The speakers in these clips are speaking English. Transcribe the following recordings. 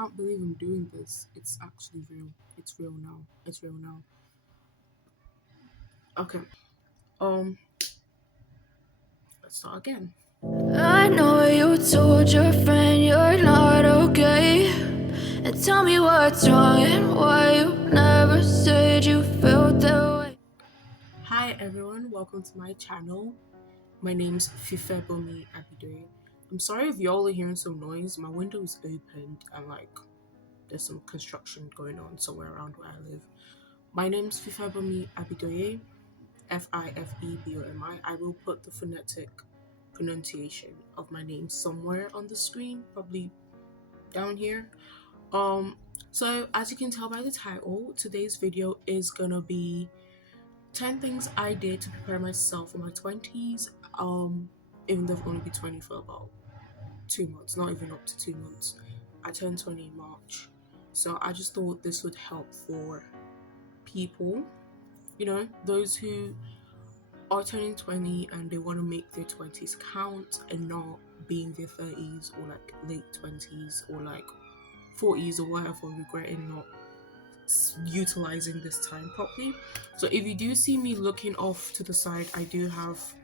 can't believe I'm doing this. It's actually real. It's real now. It's real now. Okay. Let's start again. I know you told your friend you're not okay, and tell me what's wrong and why you never said you felt that way. Hi everyone, welcome to my channel. My name's 𝙾𝙾𝙧𝙞𝙨. I'm sorry if y'all are hearing some noise. My window is opened and there's some construction going on somewhere around where I live. My name's 𝙾𝙾𝙧𝙞𝙨, FIFEBOMI. I will put the phonetic pronunciation of my name somewhere on the screen, probably down here. So as you can tell by the title, today's video is gonna be 10 things I did to prepare myself for my 20s. Even though I've only been 20 for about 2 months, not even up to 2 months. I turned 20 in March, so I just thought this would help for people, those who are turning 20 and they want to make their 20s count and not be in their 30s or like late 20s or like 40s or whatever, regretting not utilizing this time properly. So if you do see me looking off to the side, I do have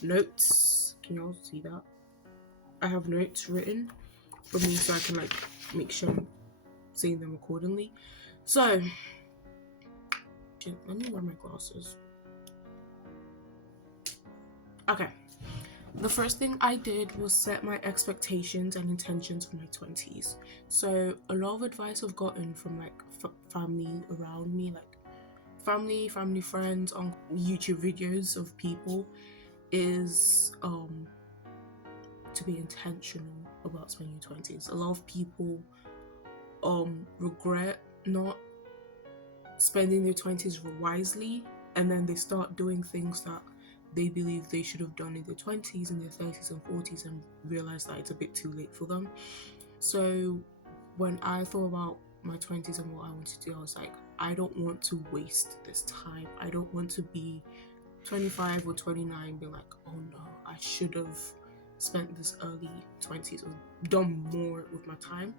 notes. Can you all see that? I have notes written for me so I can like make sure I'm seeing them accordingly. So let me wear my glasses. Okay, the first thing I did was set my expectations and intentions for my 20s. So a lot of advice I've gotten from like family around me, like family friends on YouTube videos of people, is to be intentional about spending your 20s. A lot of people regret not spending their 20s wisely, and then they start doing things that they believe they should have done in their 20s and their 30s and 40s and realize that it's a bit too late for them. So when I thought about my 20s and what I want to do, I was like, I don't want to waste this time. I don't want to be 25 or 29 being like, oh no, I should have spent this early 20s or done more with my time.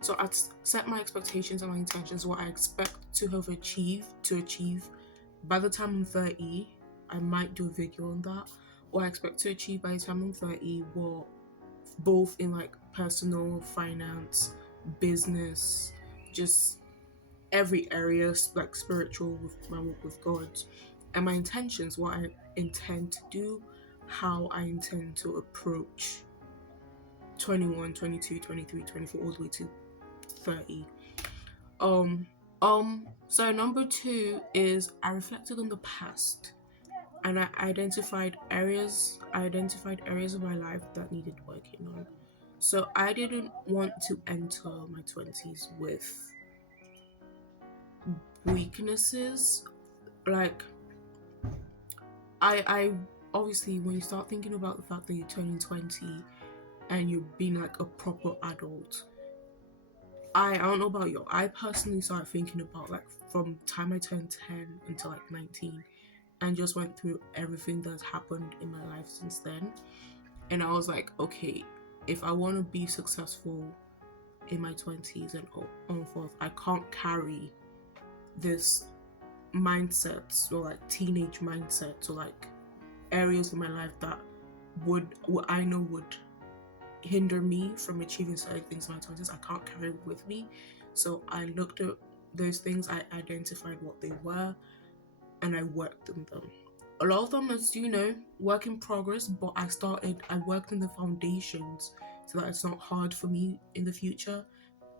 So I set my expectations and my intentions, what I expect to have achieved by the time I'm 30. I might do a video on that. What I expect to achieve by the time I'm 30, what both in like personal, finance, business, just every area, like spiritual, with my walk with God, and my intentions, what I intend to do, how I intend to approach 21, 22, 23, 24, all the way to 30. So number 2 is I reflected on the past and I identified areas of my life that needed working on. So I didn't want to enter my 20s with weaknesses. Like I obviously, when you start thinking about the fact that you're turning 20 and you're being like a proper adult, I don't know about you, I personally started thinking about like from the time I turned 10 until like 19 and just went through everything that's happened in my life since then. And I was like, okay, if I want to be successful in my 20s and on forth, I can't carry this mindset or like teenage mindset or like areas of my life that would hinder me from achieving certain things in my 20s. I can't carry it with me. So I looked at those things, I identified what they were, and I worked on them. A lot of them is, work in progress, but I worked in the foundations so that it's not hard for me in the future.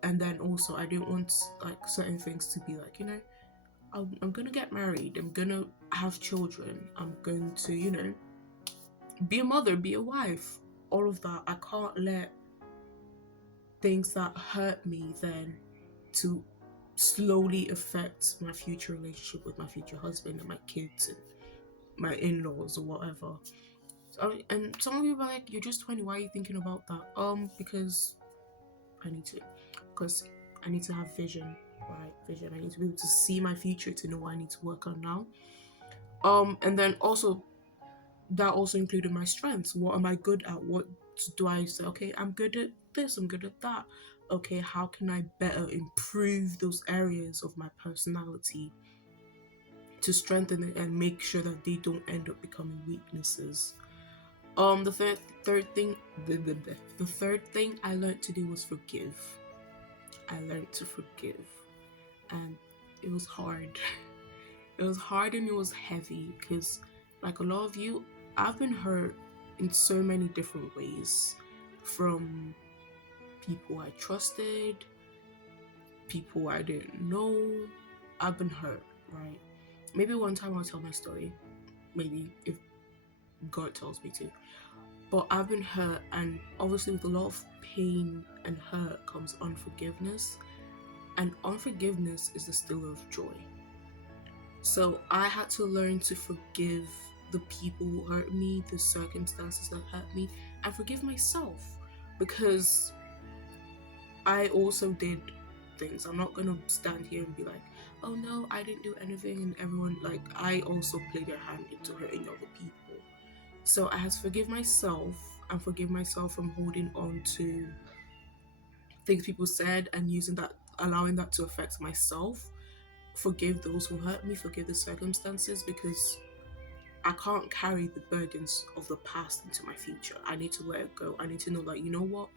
And then also I didn't want like certain things to be like, I'm gonna get married, I'm gonna have children, I'm going to, be a mother, be a wife, all of that. I can't let things that hurt me then to slowly affect my future relationship with my future husband and my kids and my in-laws or whatever. And some of you are like, you're just 20, why are you thinking about that? Because I need to have vision, right? Vision. I need to be able to see my future to know what I need to work on now. And then also that also included my strengths. What am I good at? What do I say, okay, I'm good at this, I'm good at that? Okay, how can I better improve those areas of my personality to strengthen it and make sure that they don't end up becoming weaknesses? The third thing, the third thing I learned to do was forgive. I learned to forgive, and it was hard. It was hard and it was heavy because, like a lot of you, I've been hurt in so many different ways, from people I trusted, people I didn't know. I've been hurt, right? Maybe one time I'll tell my story, maybe if God tells me to. But I've been hurt, and obviously with a lot of pain and hurt comes unforgiveness, and unforgiveness is the stealer of joy. So I had to learn to forgive the people who hurt me, the circumstances that hurt me, and forgive myself, because I also did things. I'm not gonna stand here and be like, oh no, I didn't do anything, and everyone, like, I also played their hand into hurting other people. So I had to forgive myself, and forgive myself from holding on to things people said and using that, allowing that to affect myself. Forgive those who hurt me, forgive the circumstances, because I can't carry the burdens of the past into my future. I need to let it go. I need to know, like, you know what?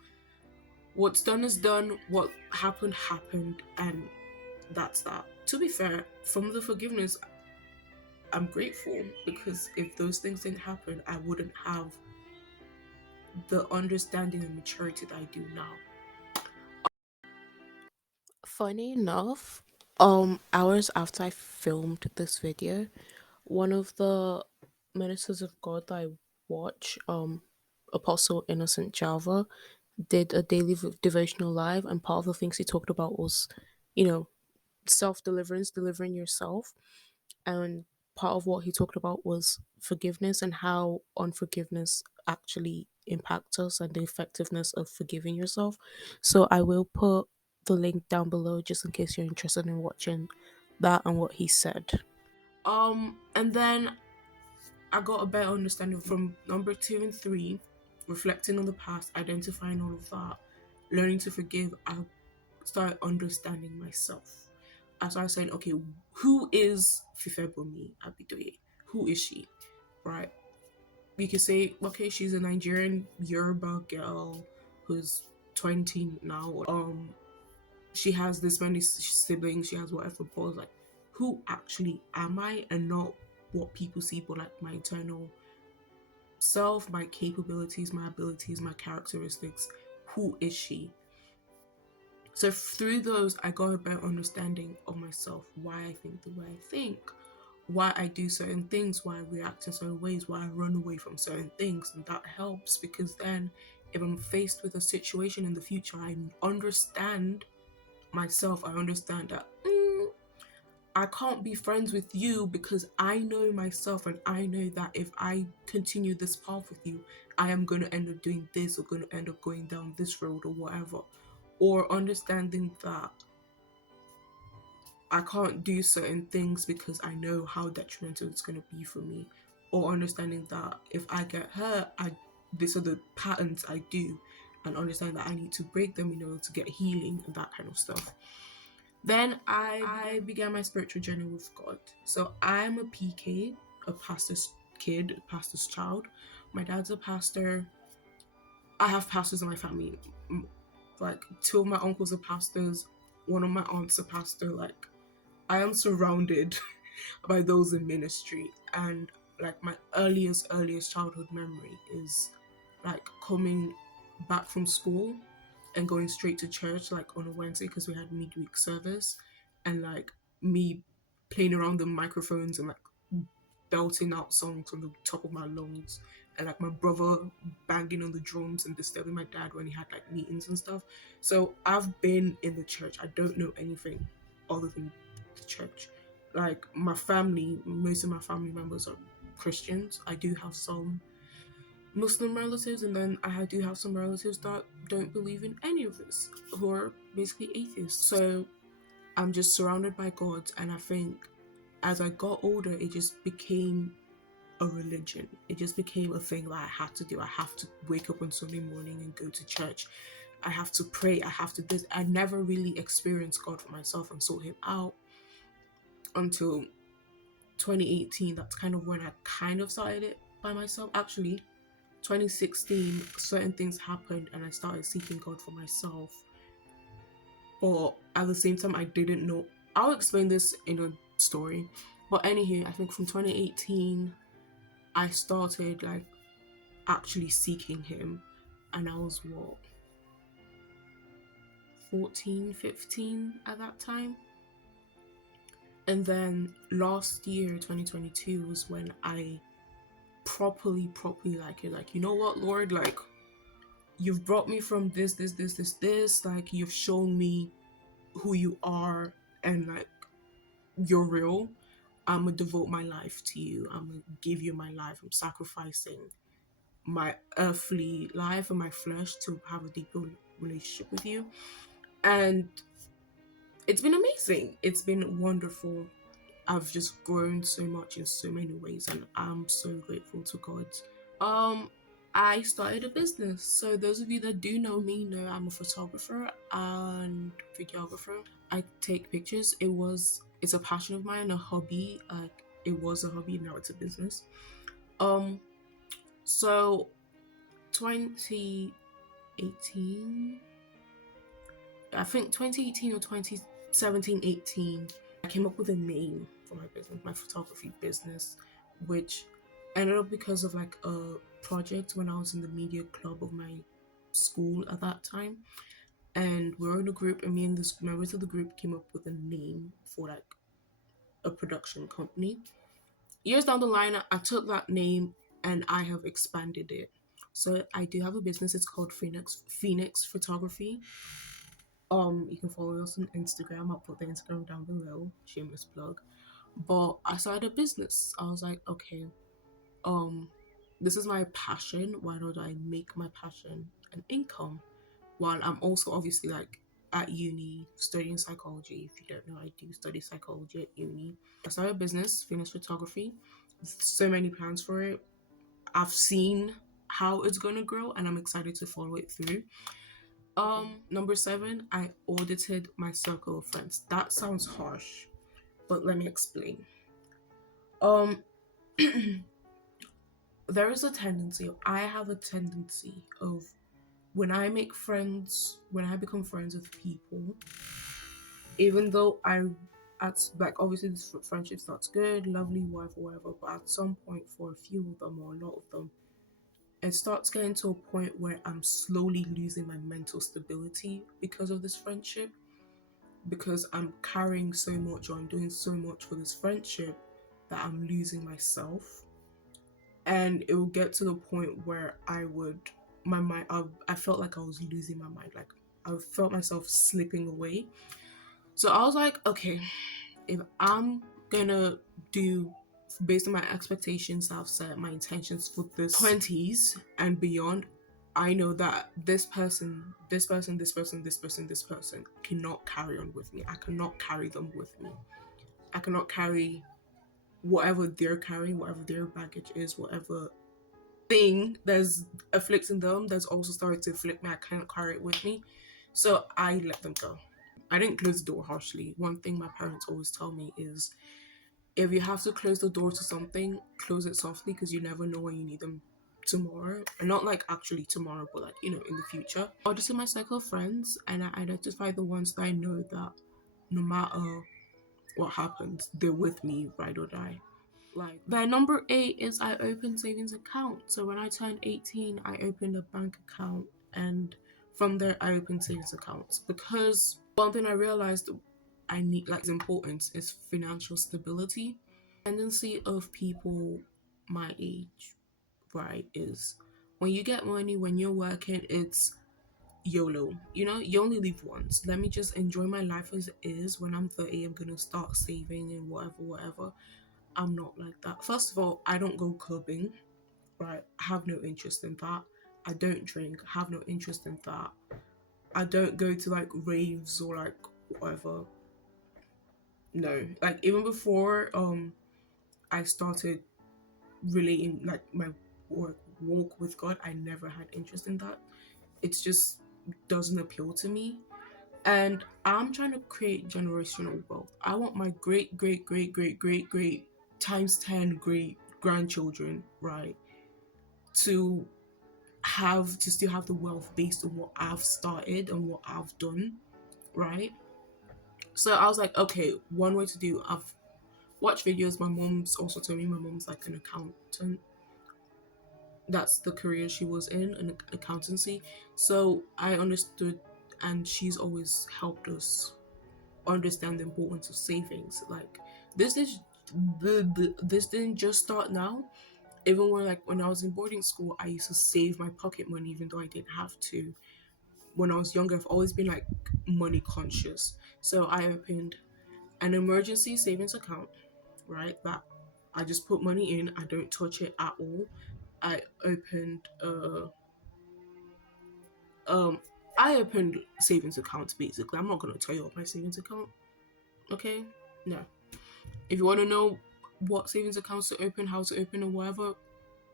What's done is done. What happened, happened. And that's that. To be fair, from the forgiveness, I'm grateful, because if those things didn't happen, I wouldn't have the understanding and maturity that I do now. Funny enough, hours after I filmed this video, one of the ministers of God that I watch, Apostle Innocent Java, did a daily devotional live, and part of the things he talked about was, you know, self-deliverance, delivering yourself. And part of what he talked about was forgiveness, and how unforgiveness actually impacts us, and the effectiveness of forgiving yourself. So I will put the link down below just in case you're interested in watching that and what he said. And then I got a better understanding from number 2 and 3, reflecting on the past, identifying all of that, learning to forgive. I started understanding myself. I started saying, okay, who is Fifebomi Abidoye? Who is she? Right? You could say, okay, she's a Nigerian Yoruba girl who's 20 now. She has this many siblings, she has whatever, but like, who actually am I? And not what people see, but like my internal self, my capabilities, my abilities, my characteristics. Who is she? So through those, I got a better understanding of myself, why I think the way I think, why I do certain things, why I react in certain ways, why I run away from certain things. And that helps, because then if I'm faced with a situation in the future, I understand myself. I understand that I can't be friends with you, because I know myself, and I know that if I continue this path with you, I am going to end up doing this, or going to end up going down this road, or whatever. Or understanding that I can't do certain things because I know how detrimental it's going to be for me. Or understanding that if I get hurt, these are the patterns I do, and understand that I need to break them in order to get healing and that kind of stuff. Then I began my spiritual journey with God. So I'm a PK, a pastor's kid, a pastor's child. My dad's a pastor. I have pastors in my family. Like 2 of my uncles are pastors. One of my aunts a pastor. Like, I am surrounded by those in ministry. And like my earliest childhood memory is like coming back from school and going straight to church, like on a Wednesday, because we had midweek service, and like me playing around the microphones and like belting out songs from the top of my lungs, and like my brother banging on the drums and disturbing my dad when he had like meetings and stuff. So I've been in the church. I don't know anything other than the church. Like my family, most of my family members are Christians. I do have some Muslim relatives, and then I do have some relatives that don't believe in any of this, who are basically atheists. So I'm just surrounded by God, and I think as I got older, it just became a religion. It just became a thing that I had to do. I have to wake up on Sunday morning and go to church. I have to pray. I have to this. I never really experienced God for myself and sought him out until 2018. That's kind of when I kind of started it by myself. Actually, 2016, certain things happened and I started seeking God for myself. But at the same time, I didn't know. I'll explain this in a story. But anywho, I think from 2018, I started like actually seeking him. And I was what, 14, 15 at that time. And then last year, 2022, was when I properly like it. Like, you know what, Lord, like, you've brought me from this, like, you've shown me who you are and like you're real. I'm gonna devote my life to you. I'm gonna give you my life. I'm sacrificing my earthly life and my flesh to have a deeper relationship with you. And it's been amazing. It's been wonderful. I've just grown so much in so many ways, and I'm so grateful to God. I started a business. So those of you that do know me know I'm a photographer and videographer. I take pictures. It's a passion of mine, a hobby. It was a hobby, now it's a business. So 2018, I think 2018 or 2017, 18, I came up with a name for my business, my photography business, which ended up because of like a project when I was in the media club of my school at that time. And we were in a group, and me and the members of the group came up with a name for like a production company. Years down the line, I took that name and I have expanded it. So I do have a business. It's called Phoenix Photography. You can follow us on Instagram. I'll put the Instagram down below. Shameless plug. But I started a business. I was like, okay, this is my passion. Why don't I make my passion an income? While I'm also obviously like at uni studying psychology. If you don't know, I do study psychology at uni. I started a business, Phoenix Photography. So many plans for it. I've seen how it's gonna grow and I'm excited to follow it through. Number 7, I audited my circle of friends. That sounds harsh, but let me explain. There is a tendency, I have a tendency of when I become friends with people, even though obviously this friendship starts good, lovely, whatever, but at some point for a few of them or a lot of them, it starts getting to a point where I'm slowly losing my mental stability because of this friendship, because I'm carrying so much or I'm doing so much for this friendship that I'm losing myself. And it will get to the point where I felt like I was losing my mind, like I felt myself slipping away. So I was like, okay, if I'm gonna do based on my expectations I've set, my intentions for this 20s and beyond, I know that this person cannot carry on with me. I cannot carry them with me. I cannot carry whatever they're carrying, whatever their baggage is, whatever thing that's afflicting them that's also started to afflict me. I can't carry it with me. So I let them go. I didn't close the door harshly. One thing my parents always tell me is, if you have to close the door to something, close it softly, because you never know when you need them tomorrow. And not like actually tomorrow, but like, in the future. I audited my circle of friends and I identified the ones that I know that no matter what happens, they're with me, ride or die. Like, then number 8 is I opened savings account. So when I turned 18, I opened a bank account, and from there I opened savings accounts, because one thing I realized I need, like, is important, is financial stability. Tendency of people my age, right, is when you get money, when you're working, it's YOLO. You only live once. Let me just enjoy my life as it is. When I'm 30, I'm gonna start saving and whatever. I'm not like that. First of all, I don't go clubbing, right? I have no interest in that. I don't drink, have no interest in that. I don't go to like raves or like whatever. No. Like, even before I started relating like my walk with God. I never had interest in that. It's just doesn't appeal to me. And I'm trying to create generational wealth. I want my great great great great great great times 10 great grandchildren, right, to still have the wealth based on what I've started and what I've done, right? So I was like, okay, one way to do, I've watched videos. My mom's also told me, my mom's like an accountant. That's the career she was in, an accountancy. So I understood, and she's always helped us understand the importance of savings. Like this is this didn't just start now. Even when I was in boarding school, I used to save my pocket money even though I didn't have to. When I was younger, I've always been like money conscious. So I opened an emergency savings account, right? That I just put money in, I don't touch it at all. I opened um I opened savings accounts basically. I'm not gonna tell you about my savings account. Okay? No. If you wanna know what savings accounts to open, how to open or whatever,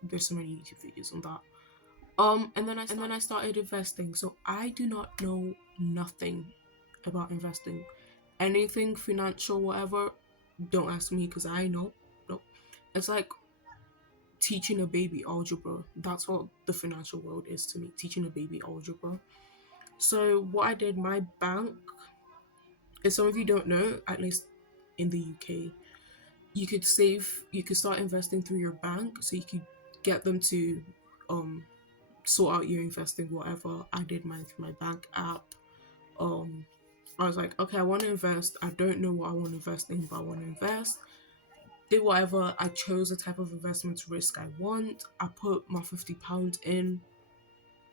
there's so many YouTube videos on that. And then I started investing. So I do not know nothing about investing. Anything financial, whatever, don't ask me because I know. No. It's like teaching a baby algebra. That's what the financial world is to me, teaching a baby algebra. So what I did, my bank, if some of you don't know, at least in the UK, you could start investing through your bank, so you could get them to um sort out your investing, whatever. I did mine through my bank app. um I was like, okay, I want to invest. I don't know what I want to invest in, but I want to invest. Did whatever. I chose the type of investment risk I want. I put my £50 in,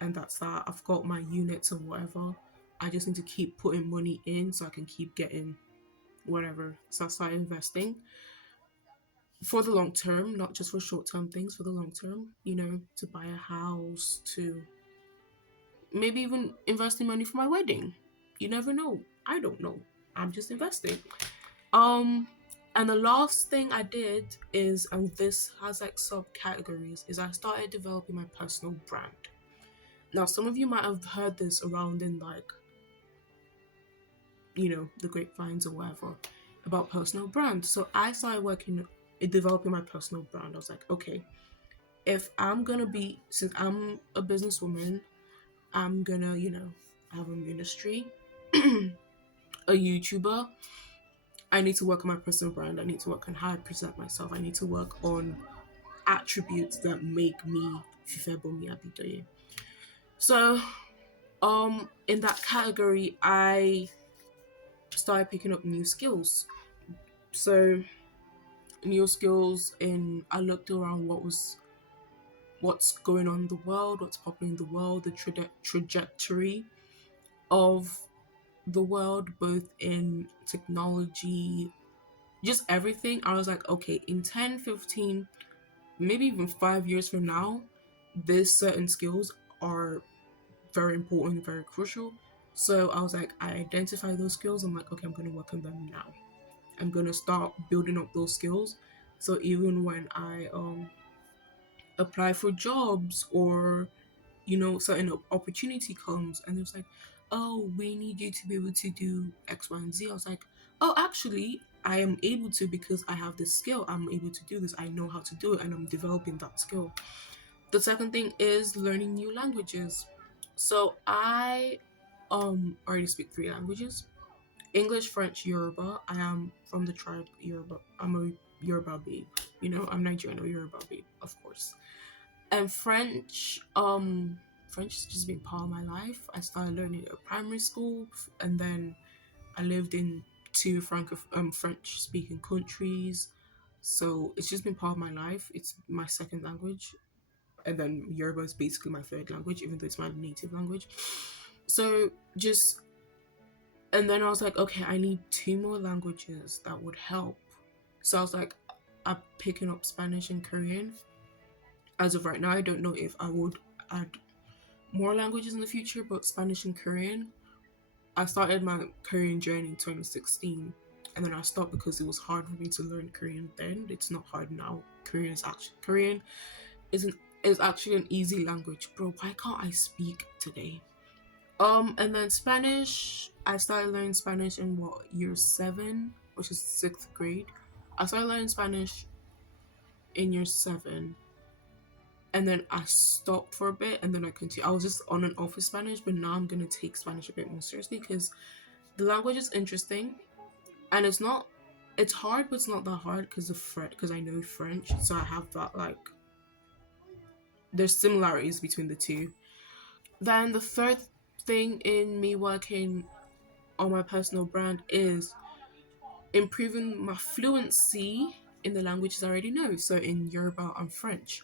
and that's that. I've got my units and whatever. I just need to keep putting money in so I can keep getting whatever. So I started investing for the long term, not just for short term things, for the long term, to buy a house, to maybe even investing money for my wedding. You never know. I don't know. I'm just investing. And the last thing I did is, and this has like subcategories, is I started developing my personal brand. Now, some of you might have heard this around in like, the grapevines or whatever about personal brand. So I started working developing my personal brand. I was like, okay, if I'm gonna be, since I'm a businesswoman, I'm gonna, have a ministry, a YouTuber. I need to work on my personal brand. I need to work on how I present myself. I need to work on attributes that make me 𝙾𝙾𝙧𝙞𝙨𝙪𝙧. So, in that category, I started picking up new skills. So, new skills I looked around what's going on in the world, what's popular in the world, the trajectory of the world, both in technology, just everything. I was like, okay, in 10, 15, maybe even 5 years from now, these certain skills are very important, very crucial. So I was like, I identify those skills. I'm like, okay, I'm going to work on them now. I'm going to start building up those skills. So even when I apply for jobs, or certain opportunity comes and it's like, oh, we need you to be able to do X, Y, and Z. I was like, oh, actually I am able to, because I have this skill. I'm able to do this. I know how to do it, and I'm developing that skill. The second thing is learning new languages. So I already speak 3 languages: English, French, Yoruba. I am from the tribe Yoruba. I'm a Yoruba babe. I'm Nigerian, or Yoruba babe, of course. And French, French has just been part of my life. I started learning at primary school, and then I lived in 2 French-speaking countries. So it's just been part of my life. It's my second language, and then Yoruba is basically my third language, even though it's my native language. So and then I was like, okay, I need 2 more languages that would help. So I was like, I'm picking up Spanish and Korean. As of right now, I don't know if I would add more languages in the future, but Spanish and Korean. I started my Korean journey in 2016. and then I stopped because it was hard for me to learn Korean then. It's not hard now. Korean is actually an easy language. Bro, why can't I speak today? And then Spanish, I started learning Spanish in year 7, which is 6th grade. I started learning Spanish in year 7, and then I stopped for a bit, and then I continued. I was just on and off with Spanish, but now I'm gonna take Spanish a bit more seriously because the language is interesting, and it's hard, but it's not that hard because I know French, so I have that, like, there's similarities between the two. Then the third thing in me working on my personal brand is improving my fluency in the languages I already know. So in Yoruba and French.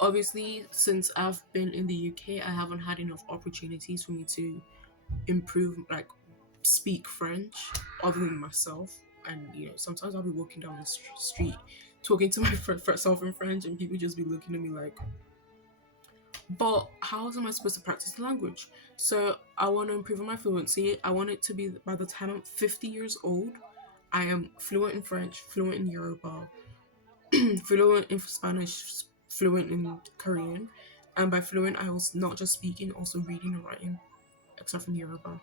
Obviously, since I've been in the UK, I haven't had enough opportunities for me to improve, like, speak French other than myself. And sometimes I'll be walking down the street talking to myself in French, and people just be looking at me like, but how am I supposed to practice the language? So I want to improve my fluency. I want it to be, by the time I'm 50 years old, I am fluent in French, fluent in Yoruba, fluent in Spanish, fluent in Korean. And by fluent, I was not just speaking, also reading and writing, except from Yoruba.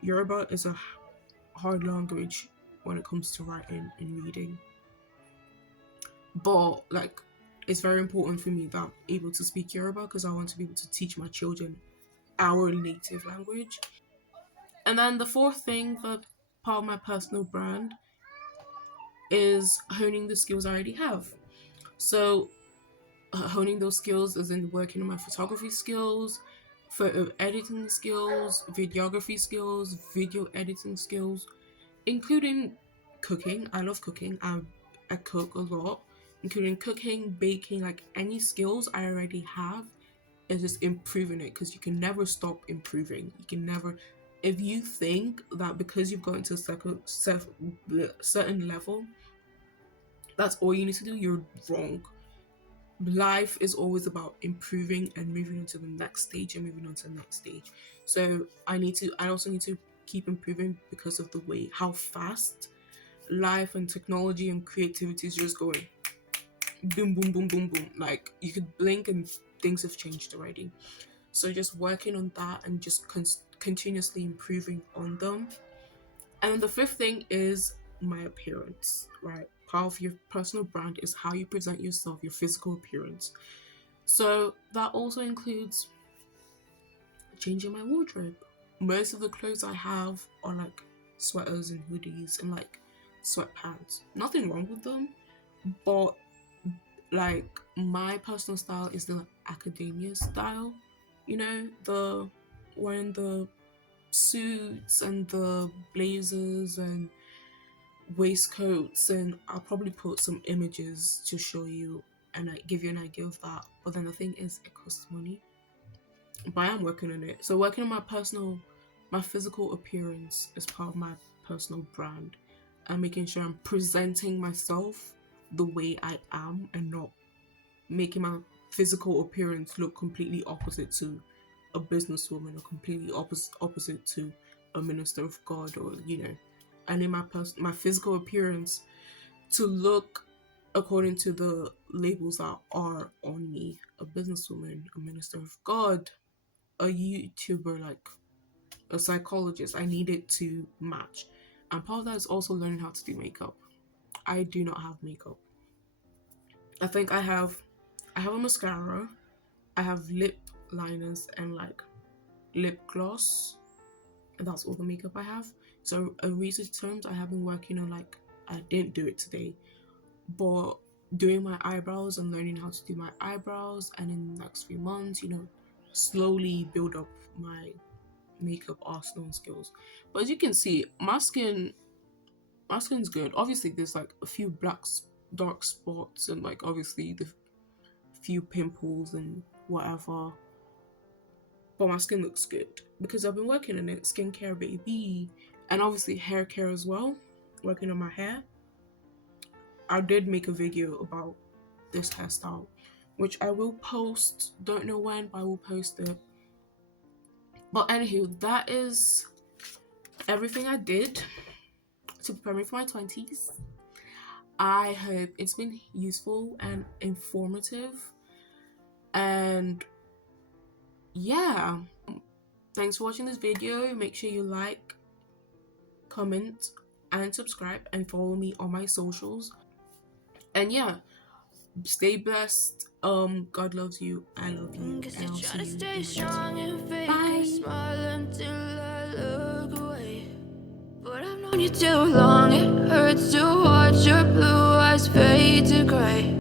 Yoruba is a hard language when it comes to writing and reading. But, like, it's very important for me that I'm able to speak Yoruba because I want to be able to teach my children our native language. And then the fourth thing, the part of my personal brand, is honing the skills I already have. So honing those skills is in working on my photography skills, photo editing skills, videography skills, video editing skills, including cooking. I love cooking. I cook a lot, including cooking, baking, like any skills I already have is just improving it, because you can never stop improving. You can never, if you think that because you've gotten to a certain level, that's all you need to do, you're wrong. Life is always about improving and moving on to the next stage and moving on to the next stage. So I also need to keep improving because of the way how fast life and technology and creativity is just going boom, boom, boom, boom, boom. Like, you could blink and things have changed already. So just working on that and just continuously improving on them. And then the fifth thing is my appearance, right? Part of your personal brand is how you present yourself, your physical appearance. So that also includes changing my wardrobe. Most of the clothes I have are like sweaters and hoodies and like sweatpants. Nothing wrong with them, but like my personal style is the academia style. The wearing the suits and the blazers and waistcoats, and I'll probably put some images to show you and give you an idea of that. But then the thing is, it costs money, but I am working on it. So working on my physical appearance is part of my personal brand, and making sure I'm presenting myself the way I am and not making my physical appearance look completely opposite to a businesswoman or completely opposite to a minister of God, or I need my physical appearance to look according to the labels that are on me: a businesswoman, a minister of God, a YouTuber, like a psychologist. I need it to match. And part of that is also learning how to do makeup. I do not have makeup. I think I have a mascara, I have lip liners and like lip gloss, and that's all the makeup I have. So in recent terms, I have been working on, like, I didn't do it today, but doing my eyebrows and learning how to do my eyebrows, and in the next few months, slowly build up my makeup arsenal and skills. But as you can see, my skin's good. Obviously there's like a few dark spots and like obviously the few pimples and whatever, but my skin looks good because I've been working on it. Skincare baby. And obviously hair care as well, working on my hair. I did make a video about this hairstyle, which I will post, don't know when, but I will post it. But anywho, that is everything I did to prepare me for my 20s. I hope it's been useful and informative. And yeah, thanks for watching this video. Make sure you like, comment, and subscribe, and follow me on my socials. And yeah, stay blessed. God loves you. I love you. And I'll see you in the next video. Bye. But I've known you too long, it hurts to watch your blue eyes fade to gray.